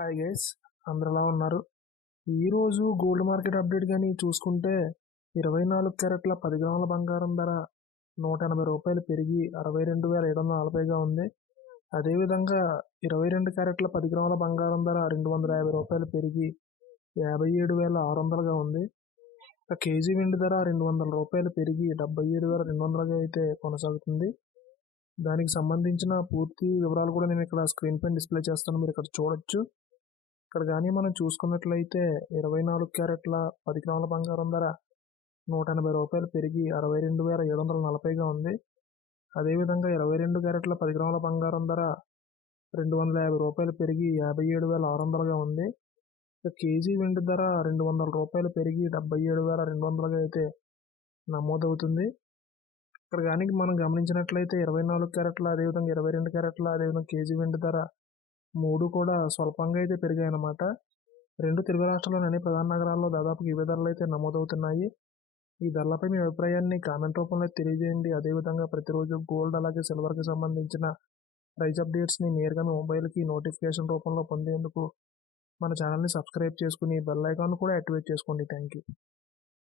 Hi guys, అందరు ఎలా ఉన్నారు? ఈరోజు గోల్డ్ మార్కెట్ అప్డేట్ కానీ చూసుకుంటే 24 క్యారెట్ల 10 గ్రాముల బంగారం ధర రూ. 180 పెరిగి 62,740గా ఉంది. అదేవిధంగా 22 క్యారెట్ల 10 గ్రాముల బంగారం ధర రూ. 250 పెరిగి 57,600గా ఉంది. ఇక కేజీ వెండి ధర రూ. 200 పెరిగి 77,200గా అయితే కొనసాగుతుంది. దానికి సంబంధించిన పూర్తి వివరాలు కూడా నేను ఇక్కడ స్క్రీన్ పైన డిస్ప్లే చేస్తాను, మీరు ఇక్కడ చూడొచ్చు. ఇక్కడ కానీ మనం చూసుకున్నట్లయితే 24 క్యారెట్ల 10 గ్రాముల బంగారం ధర రూ. 180 పెరిగి 62,740గా ఉంది. అదేవిధంగా 22 క్యారెట్ల 10 గ్రాముల బంగారం ధర రూ. 250 పెరిగి 57,600గా ఉంది. ఇక కేజీ వెండి ధర రూ. 200 పెరిగి 77,200గా అయితే నమోదవుతుంది. ఇక్కడ కానీ మనం గమనించినట్లయితే 24 క్యారెట్ల, అదేవిధంగా 22 క్యారెట్ల, అదేవిధంగా కేజీ వెండి ధర మూడు కూడా స్వల్పంగా అయితే పెరిగాయి అన్నమాట. రెండు తెలుగు రాష్ట్రాల్లోని అన్ని ప్రధాన నగరాల్లో దాదాపు ఇవే ధరలు అయితే నమోదవుతున్నాయి. ఈ ధరలపై మీ అభిప్రాయాన్ని కామెంట్ రూపంలో తెలియజేయండి. అదేవిధంగా ప్రతిరోజు గోల్డ్ అలాగే సిల్వర్కి సంబంధించిన ప్రైస్ అప్డేట్స్ని నేరుగా మీ మొబైల్కి నోటిఫికేషన్ రూపంలో పొందేందుకు మన ఛానల్ని సబ్స్క్రైబ్ చేసుకుని బెల్ ఐకాన్ కూడా యాక్టివేట్ చేసుకోండి. Thank you.